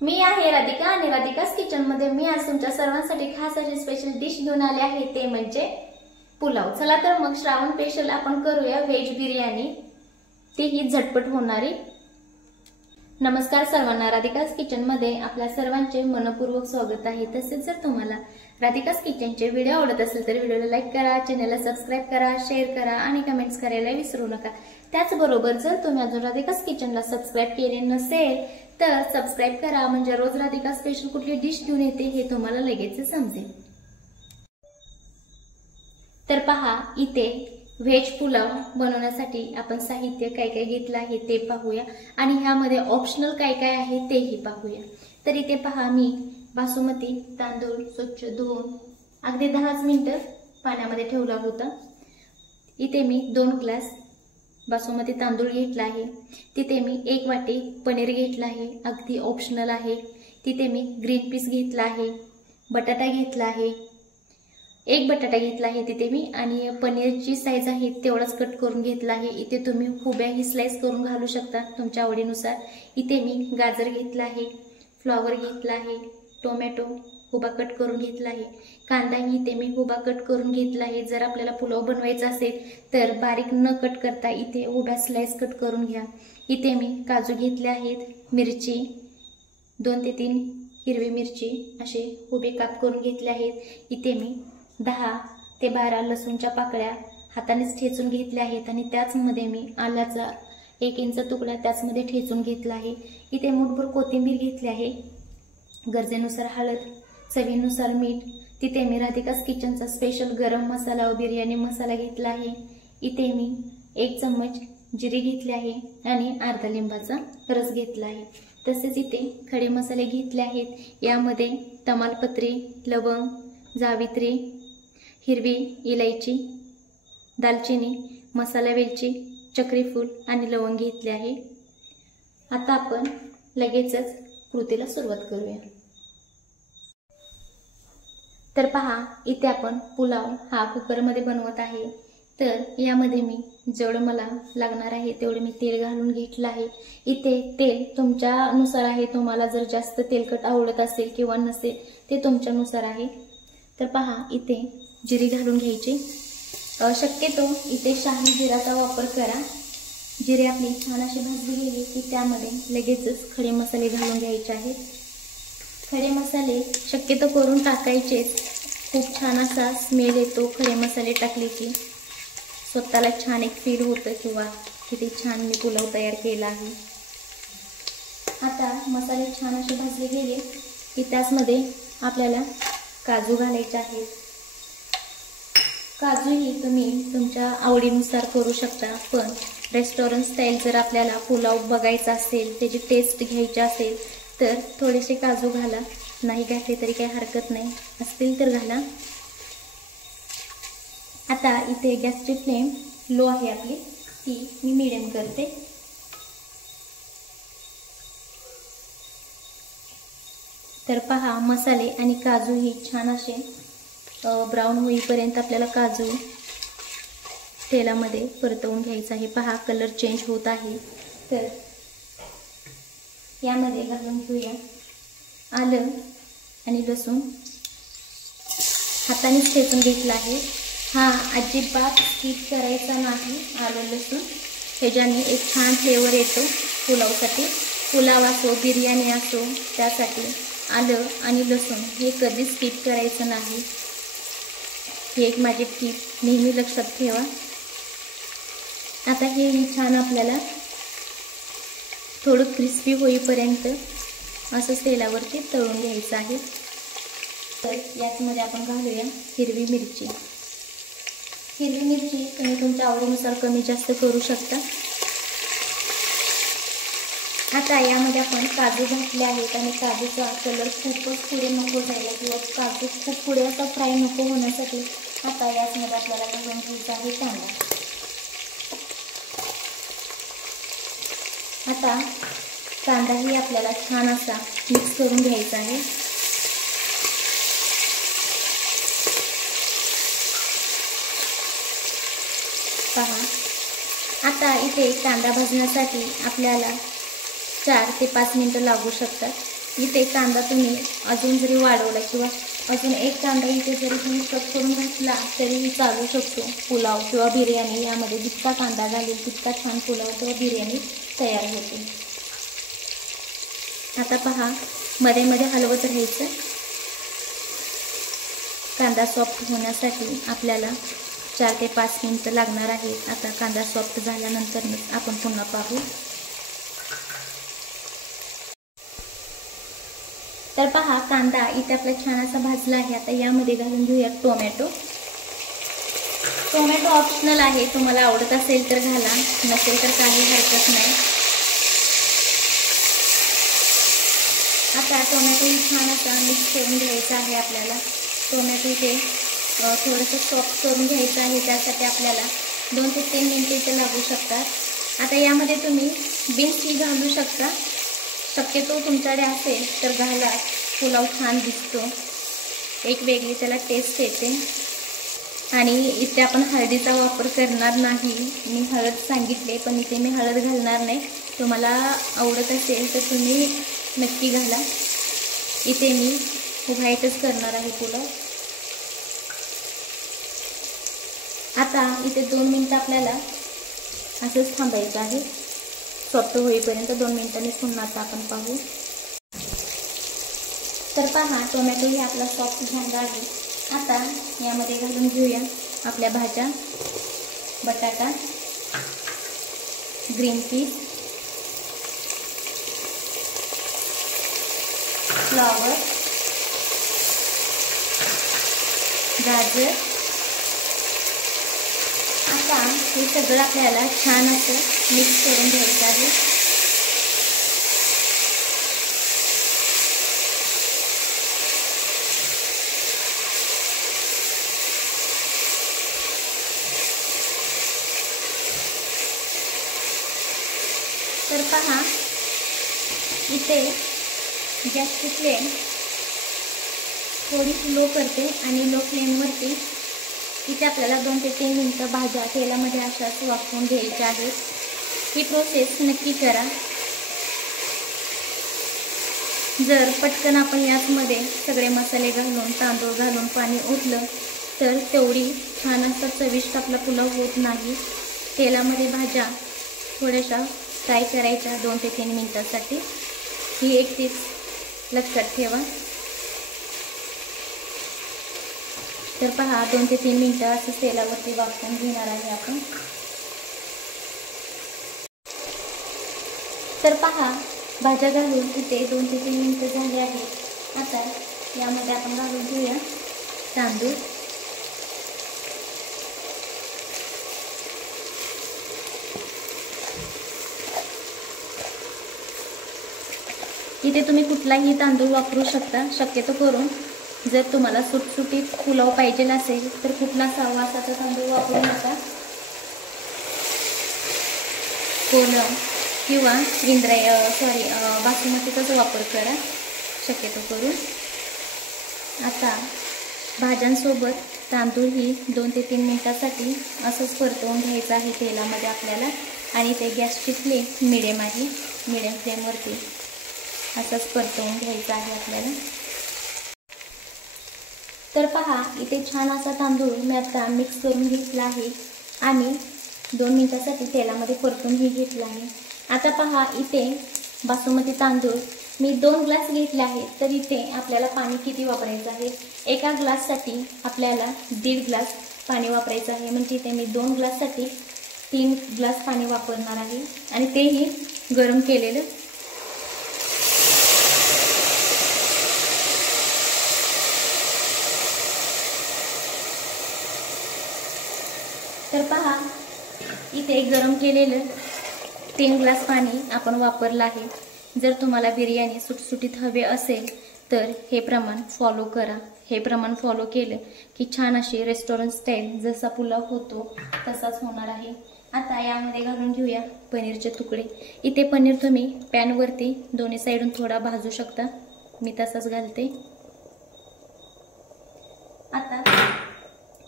मी आहे राधिका आणि राधिकास किचन मध्ये मी आज तुमच्या सर्वांसाठी खास अशी स्पेशल डिश घेऊन आले आहे, ते म्हणजे पुलाव। चला तर मग श्रावण स्पेशल आपण करूया व्हेज बिर्याणी, तीही झटपट होणारी। नमस्कार सर्वांना, राधिकास किचन मध्ये आपल्या सर्वांचे मनपूर्वक स्वागत आहे। तसेच जर तुम्हाला राधिकास किचनचे व्हिडिओ आवडत असेल तर व्हिडिओला लाईक करा, चॅनलला सबस्क्राइब करा, शेअर करा आणि कमेंट्स करायला विसरू नका। त्याचबरोबर जर तुम्ही अजून राधिकास किचनला सबस्क्राइब केले नसेल तर सबस्क्राइब करा, म्हणजे रोज राधिका स्पेशल कुठली डिश घेऊन येते हे तुम्हाला लगेच समजेल। तर पहा, इथे व्हेज पुलाव बनवण्यासाठी आपण साहित्य काय काय घेतलं आहे ते पाहूया आणि ह्यामध्ये ऑप्शनल काय काय आहे तेही पाहूया। तर इथे पहा, मी बासमती तांदूळ स्वच्छ धुवून अगदी 10 मिनिटं पाण्यामध्ये ठेवला होता। इथे मी 2 ग्लास बासमती तांदूळ घेतला आहे। तिथे मी 1 वाटी पनीर घेतला आहे, अगदी ऑप्शनल आहे। तिथे मी ग्रीन पीस घेतला आहे, बटाटा घेतला आहे, 1 बटाटा घेतला आहे तिथे मी, आणि पनीरची साईज आहे तेवढाच कट करून घेतला आहे। इथे तुम्ही हुब्याही स्लाइस करून घालू शकता तुमच्या आवडीनुसार। इथे मी गाजर घेतला आहे, फ्लॉवर घेतला आहे, टोमॅटो हुबा कट करून घेतला आहे, कांदाही इथे मी हुबा कट करून घेतला आहे। जर आपल्याला पुलाव बनवायचा असेल तर बारीक न कट करता इथे हुब्या स्लाइस कट करून घ्या। इथे मी काजू घेतले आहेत, मिरची 2 ते 3 हिरवी मिरची असे हुबे काप करून घेतले आहेत। इथे मी 10 ते 12 लसूणच्या पाकळ्या हातानेच ठेचून घेतल्या आहेत आणि त्याचमध्ये मी आल्याचा 1 इंच तुकडा त्याचमध्ये ठेचून घेतला आहे। इथे मुठभर कोथिंबीर घेतली आहे, गरजेनुसार हळद, चवीनुसार मीठ। तिथे मी राधिकास किचनचा स्पेशल गरम मसाला व बिर्याणी मसाला घेतला आहे। इथे मी 1 चम्मच जिरे घेतले आहे आणि अर्धा लिंबाचा रस घेतला आहे। तसेच इथे खडे मसाले घेतले आहेत, यामध्ये तमालपत्री, लवंग, जावित्री, हिरवी इलायची, दालचिनी, मसाला वेलची, चक्रीफूल आणि लवंग घेतले आहे। आता आपण लगेचच कृतीला सुरुवात करूया। तर पहा, इथे आपण पुलाव हा कुकरमध्ये बनवत आहे। तर यामध्ये मी जेवढं मला लागणार आहे तेवढे मी तेल घालून घेतलं आहे। इथे तेल तुमच्यानुसार आहे, तुम्हाला जर जास्त तेलकट आवडत असेल किंवा नसेल ते तुमच्यानुसार आहे। तर पहा, इथे जिरे घालून घ्यायचे। शक्यतो इथे शाही जिराचा वापर करा। जिरे आपली छान अशी भाजली गेली की त्यामध्ये लगेचच खडे मसाले घालून घ्यायचे आहेत। खडे मसाले शक्यतो करून टाकायचेच, खूप छान असा स्मेल येतो खडे मसाले टाकले की, स्वतःला छान एक फील होतं किंवा किती छान मी पुलाव तयार केला आहे। आता मसाले छान असे भाजले गेले की त्याचमध्ये आपल्याला काजू घालायचे आहेत। काजूही तुम्ही तुमच्या आवडीनुसार करू शकता, पण रेस्टॉरंट स्टाईल जर आपल्याला पुलाव बघायचा असेल, त्याची टेस्ट घ्यायची असेल तर थोडेसे काजू घाला, नाही घातले तरी काही हरकत नाही, असतील तर घाला। आता इथे गॅसची फ्लेम लो आहे आपली, ती मी मीडियम करते। तर पहा, मसाले आणि काजू ही छान असे ब्राऊन होईपर्यंत आपल्याला काजू तेलामध्ये परतवून घ्यायचा आहे। पहा, कलर चेंज होत आहे। तर यामध्ये घालून घेऊया आलं आणि लसूण, हातानेच ठेचून घेतला आहे। हा अजिबात स्किप करायचा नाही, आलं लसूण, ह्याच्याने एक छान फ्लेवर येतो पुलावसाठी। पुलाव असो बिर्याणी असो त्यासाठी आलं आणि लसूण हे कधी स्किप करायचं नाही, ही एक माझी टीप नेहमी लक्षात ठेवा। आता हे छान आपल्याला थोडं क्रिस्पी होईपर्यंत असं तेलावरती तळून घ्यायचं आहे। तर याचमध्ये आपण घालूया हिरवी मिरची। हिरवी मिरची तुम्ही तुमच्या आवडीनुसार कमी जास्त करू शकता। आता यामध्ये आपण काजू घातले आहेत आणि काजूचा कलर खूपच पुढे नको जायला किंवा काजू खूप पुढे असा फ्राय नको होण्यासाठी आता याचमध्ये आपल्याला घालून घ्यायचा आहे कांदा। आता कांदाही आपल्याला छान असा मिक्स करून घ्यायचा आहे। पहा, आता इथे कांदा भाजण्यासाठी आपल्याला 4 ते 5 मिनिटं लागू शकतात। इथे कांदा तुम्ही अजून जरी वाढवला किंवा अजून एक कांदा इथे जरी तुम्ही कट करून घातला तरीही चालू शकतो. पुलाव किंवा बिर्याणी यामध्ये जितका कांदा घालेल तितका छान पुलाव किंवा बिर्याणी तयार होते. आता पहा, मध्ये मध्ये हलवत राहायचं. कांदा सॉफ्ट होण्यासाठी आपल्याला 4 ते 5 मिनिटं लागणार आहेत. आता कांदा सॉफ्ट झाल्यानंतर आपण पुन्हा पाहू. तर पहा, कांदा इथे आपला छान असा भाजला आहे. आता यामध्ये घालून घेऊया टोमॅटो. टोमॅटो ऑप्शनल आहे, तुम्हाला आवडत असेल तर घाला, नसेल तर काही हरकत नाही. आता टोमॅटो छान असा मिक्स करून घ्यायचा आहे आपल्याला. टोमॅटो इथे थोडंसं सॉफ्ट करून घ्यायचं आहे, त्यासाठी आपल्याला 2 ते 3 मिनिटे इथे लागू शकतात. आता यामध्ये तुम्ही बीन्सही घालू शकता, शक्यतो तुमच्याकडे असेल तर घाला, पुलाव छान दिसतो, एक वेगळी त्याला टेस्ट येते. आणि इथे आपण हळदीचा वापर करणार नाही. मी हळद सांगितले पण इथे मी हळद घालणार नाही. तुम्हाला आवडत असेल तर तुम्ही नक्की घाला. इथे मी व्हाईटच करणार आहे पुलाव. आता इथे 2 मिनिटं आपल्याला असंच थांबायचं आहे, सॉफ्ट होईपर्यंत. 2 मिनिटांनी पुन्हा आता आपण पाहू. तर पहा, टोमॅटो हे आपला सॉफ्ट झाला आहे. आता यामध्ये घालून घेऊया आपल्या भाज्या. बटाटा, ग्रीन पीस, फ्लॉवर, गाजर. आता हे सगळं आपल्याला छान असं मिक्स करून घ्यायचं आहे. तर पहा, इथे गॅसची फ्लेम थोडी लो करते आणि लो फ्लेमवरती इथे आपल्याला 2 ते 3 मिनिटं भाज्या तेलामध्ये अशाच वाफवून घ्यायच्या आहेत. ही प्रोसेस नक्की करा. जर पटकन आपण याचमध्ये सगळे मसाले घालून, तांदूळ घालून पाणी ओतलं तर तेवढी छान असा चविष्ट आपला पुलाव होत नाही. तेलामध्ये भाज्या थोड्याशा फ्राय करायच्या 2 ते 3 मिनिटांसाठी. ही एक टिप्स लक्षात ठेवा. तर पहा, 2 ते 3 मिनिटं असं तेलावरती वाफवून घेणार आहे आपण. तर पहा, भाज्या घालून इथे 2 ते 3 मिनिटं झाली आहेत. आता यामध्ये आपण घालून घेऊया तांदूळ. इथे तुम्ही कुठलाही तांदूळ वापरू शकता. शक्यतो करून जर तुम्हाला सुटसुटीत पुलाव पाहिजे असेल तर कुठला सहावासाचा तांदूळ वापरू नका. कोलम किंवा बासमतीचाच वापर करा शक्यतो करून. आता भाज्यांसोबत तांदूळ ही 2 ते 3 मिनिटांसाठी असंच परतवून घ्यायचं आहे तेलामध्ये आपल्याला. आणि ते गॅसची फ्लेम मिडियम आहे, मिडियम फ्लेमवरती असंच परतवून घ्यायचं आहे आपल्याला. तर पहा, इथे छान असा तांदूळ मी आता मिक्स करून घेतला आहे आणि 2 मिनिटांसाठी तेलामध्ये परतूनही घेतला आहे. आता पहा, इथे बासमती तांदूळ मी 2 ग्लास घेतले आहेत. तर इथे आपल्याला पाणी किती वापरायचं आहे? एका ग्लाससाठी आपल्याला 1.5 ग्लास पाणी वापरायचं आहे. म्हणजे इथे मी 2 ग्लाससाठी 3 ग्लास पाणी वापरणार आहे आणि तेही गरम केलेलं. तर पहा, इथे गरम केलेलं 3 ग्लास पाणी आपण वापरलं आहे. जर तुम्हाला बिर्याणी सुटसुटीत हवे असेल तर हे प्रमाण फॉलो करा. हे प्रमाण फॉलो केलं की छान अशी रेस्टॉरंट स्टाईल जसा पुलाव होतो तसाच होणार आहे. आता यामध्ये घालून घेऊया पनीरचे तुकडे. इथे पनीर तुम्ही पॅनवरती दोन्ही साईडून थोडा भाजू शकता. मी तसाच घालते. आता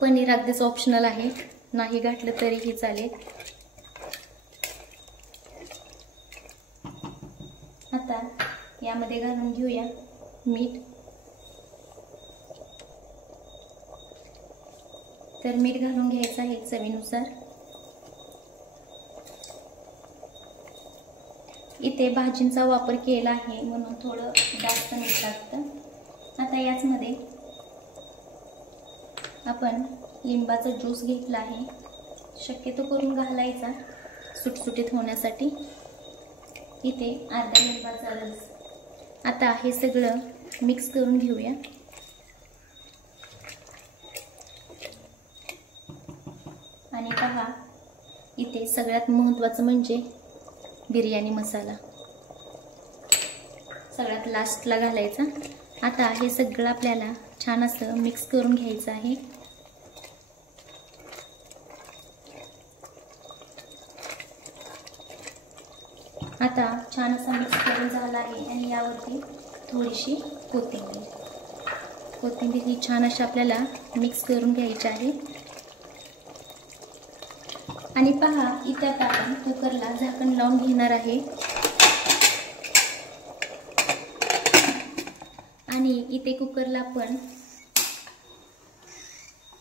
पनीर अगदीच ऑप्शनल आहे, नाही घातलं तरीही चालेल. आता यामध्ये घालून घेऊया मीठ। तर मीठ घालून घ्यायचं आहे चवीनुसार। इथे भाजींचा वापर केला आहे म्हणून थोडं जास्त मीठ लागतं। आता याचमध्ये आपण लिंबाचा ज्यूस घेतला आहे, शक्यतो करून घालायचा सुटसुटीत होण्यासाठी। इथे अर्धा लिंबाचा रस। आता हे सगळं मिक्स करून घेऊया। आणि पहा, इथे सगळ्यात महत्त्वाचं म्हणजे बिर्याणी मसाला सगळ्यात लास्टला घालायचा। आता हे सगळं आपल्याला छान असं मिक्स करून घ्यायचं आहे। आता छान असं मिक्स करून झाला आहे आणि यावरती थोडीशी कोथिंबीर ही छान अशी आपल्याला मिक्स करून घ्यायची आहे। आणि पहा, इथे आपण कुकरला झाकण लावून घेणार आहे आणि इथे कुकरला आपण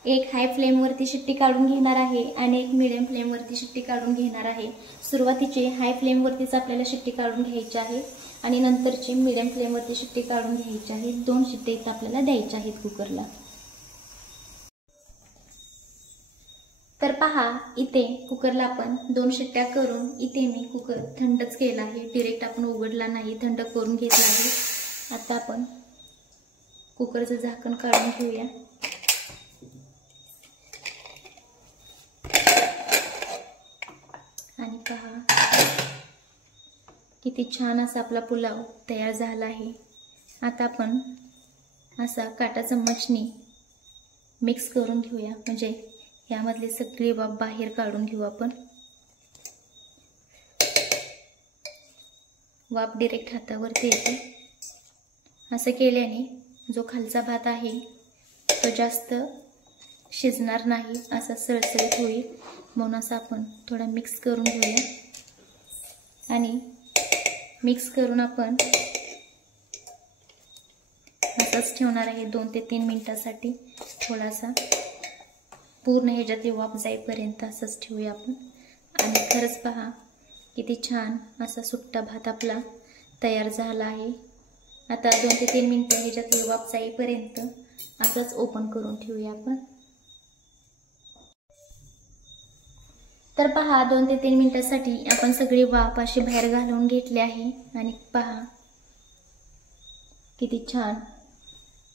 एक हाय फ्लेमवरती शिट्टी काढून घेणार आहे आणि एक मीडियम फ्लेमवरती शिट्टी काढून घेणार आहे। सुरुवातीची हाय फ्लेमवरतीच आपल्याला शिट्टी काढून घ्यायची आहे आणि नंतरची मीडियम फ्लेमवरती शिट्टी काढून घ्यायची आहे। 2 शिट्टी इथे आपल्याला द्यायच्या आहेत कुकरला। तर पहा, इथे कुकरला आपण 2 शिट्ट्या करून इथे मी कुकर थंडच केला आहे, डायरेक्ट आपण उघडला नाही, थंड करून घेतला आहे। आता आपण कुकरचं झाकण काढून घेऊया आणि पहा, किती छान असा आपला पुलाव तयार झाला आहे। आता आपण असा काटा चम्मचनी मिक्स करून घेऊया, म्हणजे यामधले सगळे वाफ बाहेर काढून घेऊ आपण। वाफ डायरेक्ट हातावरती येते। असं केल्याने जो खालचा भात आहे तो जास्त शिजणार नाही, असा सळसळीत होईल, म्हणून असं आपण थोडा मिक्स करून घेऊया। आणि मिक्स करून आपण असंच ठेवणार आहे 2 ते 3 मिनिटांसाठी। थोडासा पूर्ण ह्याच्यातली वाफ जाईपर्यंत असंच ठेवूया आपण। आणि खरंच पहा, किती छान असा सुट्टा भात आपला तयार झाला आहे। आता 2 ते 3 मिनिटं ह्याच्यातली वाफ जाईपर्यंत असंच ओपन करून ठेवूया आपण। तर पहा, 2 ते 3 मिनिटांसाठी आपण सगळी वाफ अशी बाहेर घालवून घेतली आहे आणि पहा, किती छान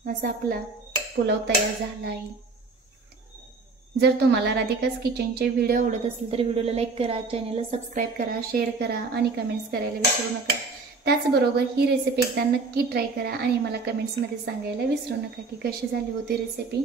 असा आपला पुलाव तयार झाला आहे। जर तुम्हाला राधिकाज किचनचे व्हिडिओ आवडत असेल तर व्हिडिओला लाईक करा, चॅनलला सबस्क्राईब करा, शेअर करा आणि कमेंट्स करायला विसरू नका। त्याचबरोबर ही रेसिपी एकदा नक्की ट्राय करा आणि मला कमेंट्समध्ये सांगायला विसरू नका की कशी झाली होती रेसिपी।